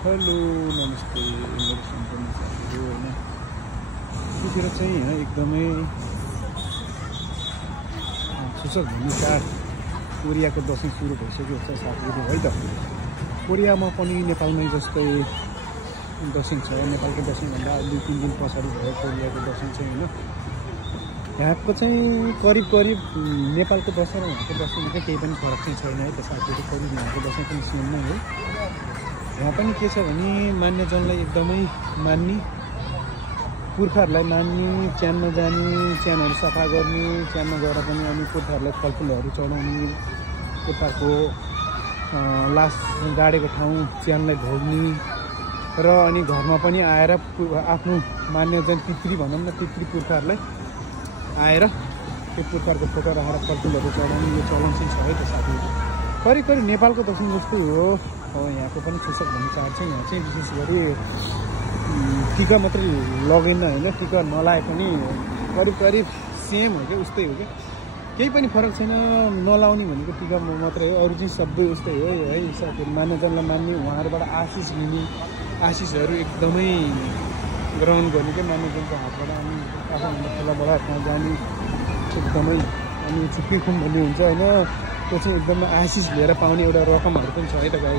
Hello नमस्ते मेरो सम्पूर्ण साथीहरू होइन यतिखेर चाहिँ होइन एकदमै सूचक भूमि चाड कोरियाको दसैँ सुरु भइसकेको छ साथीहरू है त। कोरियामा पनि नेपालमै जस्तै दसैँ छ। नेपालको दसैँभन्दा 2-3 दिन पछाडि भयो कोरियाको दसैँ चाहिँ होइन। यहाँको चाहिँ करिब नेपालको दसैँ र उहाँको दसैँमा चाहिँ केही पनि फरक चाहिँ छैन है त साथीहरू। करिब उहाँको दसैँ पनि सेम नै हो। यहाँ पनि के छ भने मान्यजनलाई एकदमै मान्ने, पुर्खाहरूलाई मान्ने, च्यानमा जाने, च्यानहरू सफा गर्ने, च्यानमा गएर पनि अनि पुर्खाहरूलाई फलफुलहरू चढाउने, पुर्खाको लास गाडेको ठाउँ च्यानलाई भोग्ने र अनि घरमा पनि आएर आफ्नो मान्यजन पितृ भनौँ न, पितृ पुर्खाहरूलाई आएर त्यो पुर्खाहरूको फोटो राखेर फलफुलहरू चढाउने यो चलन चाहिँ छ है त साथीहरू। करिब नेपालको दसैँ जस्तै हो। यहाँको पनि सूचक भूमि चाड चाहिँ यहाँ चाहिँ विशेष गरी टिका मात्रै लगेन होइन, टिका नलाए पनि करिब सेम हो क्या, उस्तै हो क्या, केही पनि फरक छैन। नलाउने भनेको टिका मात्रै हो, अरू चाहिँ सबै उस्तै हो है साथीहरू। मान्यजनलाई मान्ने, उहाँहरूबाट आशिष लिने, आशिषहरू एकदमै ग्रहण गर्ने क्या मान्यजनको हातबाट। अनि आफूभन्दा ठुला बडाहरूमा जाने एकदमै, अनि चिप्पी खुम भन्ने हुन्छ होइन, त्यो चाहिँ एकदमै आशिष लिएर पाउने एउटा रकमहरू पनि छ है त गाई।